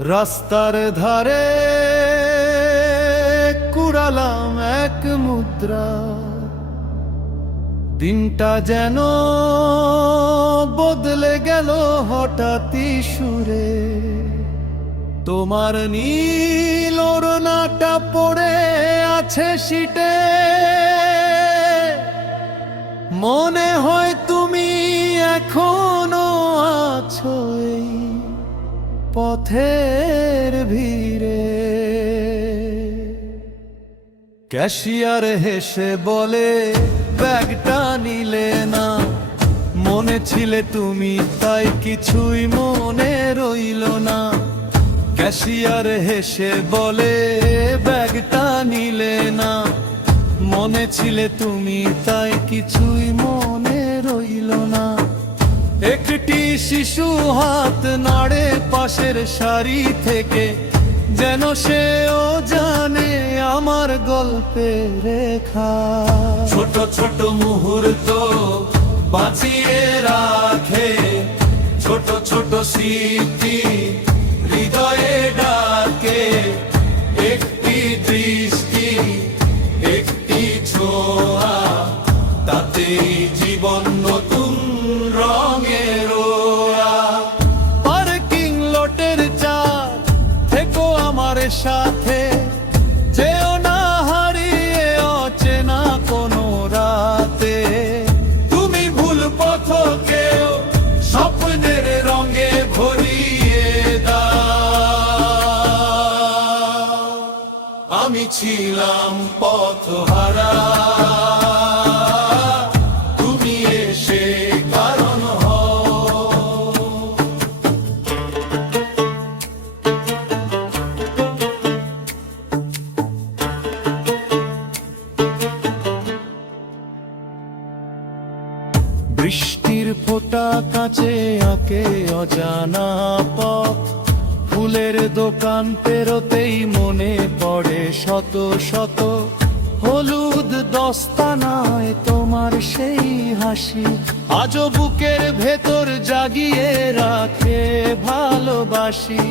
রাস্তার ধারে কুড়ালাম এক মুদ্রা, দিনটা যেন বদলে গেল হঠাৎই সুরে। তোমার নীল ওড়নাটা পড়ে আছে সিটে, মনে হয় তুমি এখনো আছো এই পথের ভিড়ে। ক্যাশিয়ার হেসে বলে, ব্যাগটা নিলে না, মনে ছিলে তুমি তাই কিছুই মনে রইল না। ক্যাশিয়ার হেসে বলে, ব্যাগটা নিলে না, মনে ছিলে তুমি তাই কিছুই মনে রইল না। একটি শিশু হাত নাড়ে পাশের সারি থেকে, যেন সেও জানে আমার গল্পের রেখা। ছোট ছোট মুহূর্ত বাঁচিয়ে রাখে, ছোট ছোট স্মৃতি হৃদয়ে ডাকে। একটি দৃষ্টি, একটি ছোঁয়া, তাতেই জীবন নতুন রঙে রোয়া। পার্কিং লটের চার থেকো আমার সাথে, যেও না হারিয়ে অচেনা কোনো রাতে। তুমি ভুল পথকেও স্বপ্নের রঙে ভরিয়ে দাও। আমি ছিলাম পথহারা, তুমি এসে কারণ হও। বৃষ্টির ফোঁটা কাছে আঁকে অজানা পথ, ফুলের দোকান পেরোতেই মনে পড়ে শত শত হলুদ দস্তানায় তোমার সেই হাসি। আজও বুকের ভেতর জাগিয়ে রাখে ভালোবাসি।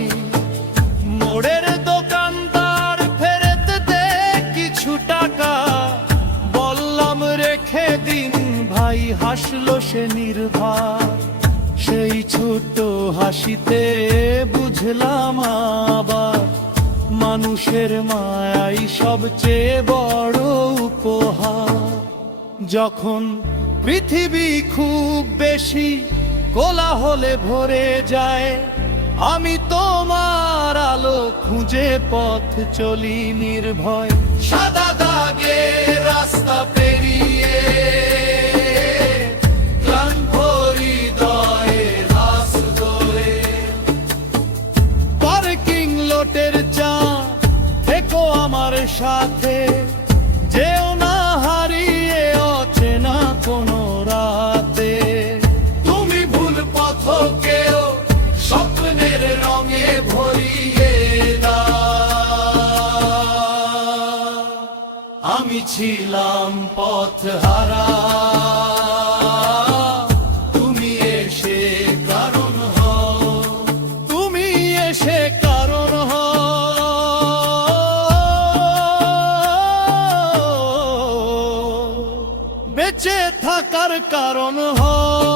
মোড়ের দোকানদার ফেরত দে কিছু টাকা, বললাম রেখে দিন ভাই, হাসলো সে নির্ভয়। সেই ছোট্ট হাসিতে বুঝলাম আবার, মানুষের মায়াই সবচেয়ে বড় উপহার। যখন পৃথিবী খুব বেশি কোলাহলে ভরে যায়, আমি তোমার আলো খুঁজে পথ চলি নির্ভয়। সাদা দাগে রাস্তা পেরিয়ে ক্লান্ত হৃদয়ের হাস ধরে। পার্কিং লটের চাঁদ থেকো আমার সাথে, যেও না হারিয়ে অচেনা কোনো রাতে। তুমি ভুল পথকেও স্বপ্নের রঙে ভরিয়ে দাও। আমি ছিলাম পথহারা, তুমি এসে কারণ হও। তুমি এসে কারণ হও। বেঁচে থাকার কারণ হও।